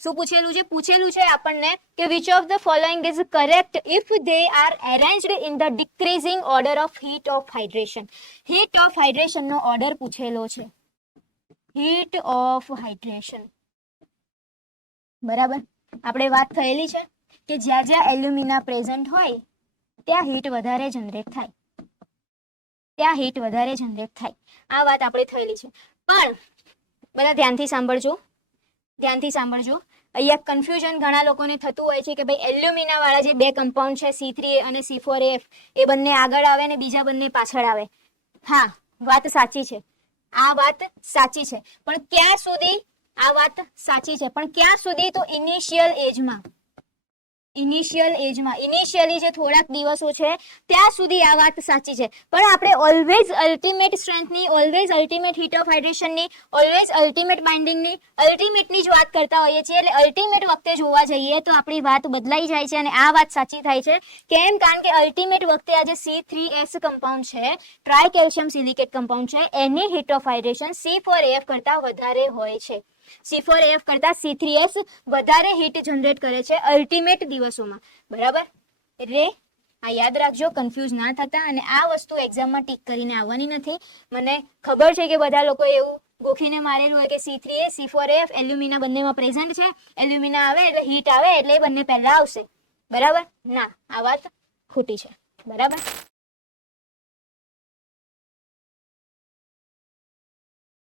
શું પૂછેલું છે આપણને કે which of the following is correct if they are arranged in the decreasing order of heat of hydration. Heat of hydration નો order પૂછેલો છે. Heat of hydration, બરાબર. આપણે વાત થયેલી છે કે જ્યાં જ્યાં એલ્યુમિના પ્રેઝન્ટ હોય ત્યાં હીટ વધારે જનરેટ થાય, આ વાત આપણે થયેલી છે. પણ બધા ધ્યાનથી સાંભળજો. અહીંયા કન્ફ્યુઝન ઘણા લોકોને થતું હોય છે કે ભાઈ એલ્યુમિના વાળા જે બે કમ્પાઉન્ડ છે C3A અને C4AF એ બંને આગળ આવે ને બીજા બંને પાછળ આવે. હા, વાત સાચી છે, આ વાત સાચી છે. પણ ક્યાં સુધી આ વાત સાચી છે? પણ ક્યાં સુધી? તો ઇનિશિયલી જે થોડાક દિવસો છે ત્યાં સુધી આ વાત સાચી છે. પણ આપણે ઓલવેઝ અલ્ટિમેટ સ્ટ્રેન્થની, ઓલવેઝ અલ્ટિમેટ હીટ ઓફ હાઇડ્રેશનની, ઓલવેઝ અલ્ટિમેટ બાઇન્ડિંગની, અલ્ટિમેટની જ વાત કરતા હોઈએ છીએ. એટલે અલ્ટિમેટ વખતે જોવા જઈએ તો આપણી વાત બદલાઈ જાય છે અને આ વાત સાચી થાય છે. કેમ? કારણ કે અલ્ટિમેટ વખતે આ જે C3S કમ્પાઉન્ડ છે, ટ્રાય કેલ્શિયમ સિલિકેટ કમ્પાઉન્ડ છે, એની હીટ ઓફ હાઇડ્રેશન C4AF કરતા વધારે હોય છે. C4AF કરતા C3S વધારે હીટ જનરેટ કરે છે અલ્ટિમેટ દિવસોમાં, બરાબર. એટલે આ યાદ રાખજો, કન્ફ્યુઝ ના થતા. અને આ વસ્તુ એક્ઝામમાં ટીક કરીને આવવાની નથી. મને ખબર છે કે બધા લોકો એવું ગોખીને મારેલું હોય કે C3A C4AF એલ્યુમિના બંનેમાં પ્રેઝન્ટ છે, એલ્યુમિના આવે એટલે હીટ આવે એટલે એ બંને પહેલા આવશે, બરાબર. ના, આ વાત ખોટી છે, બરાબર.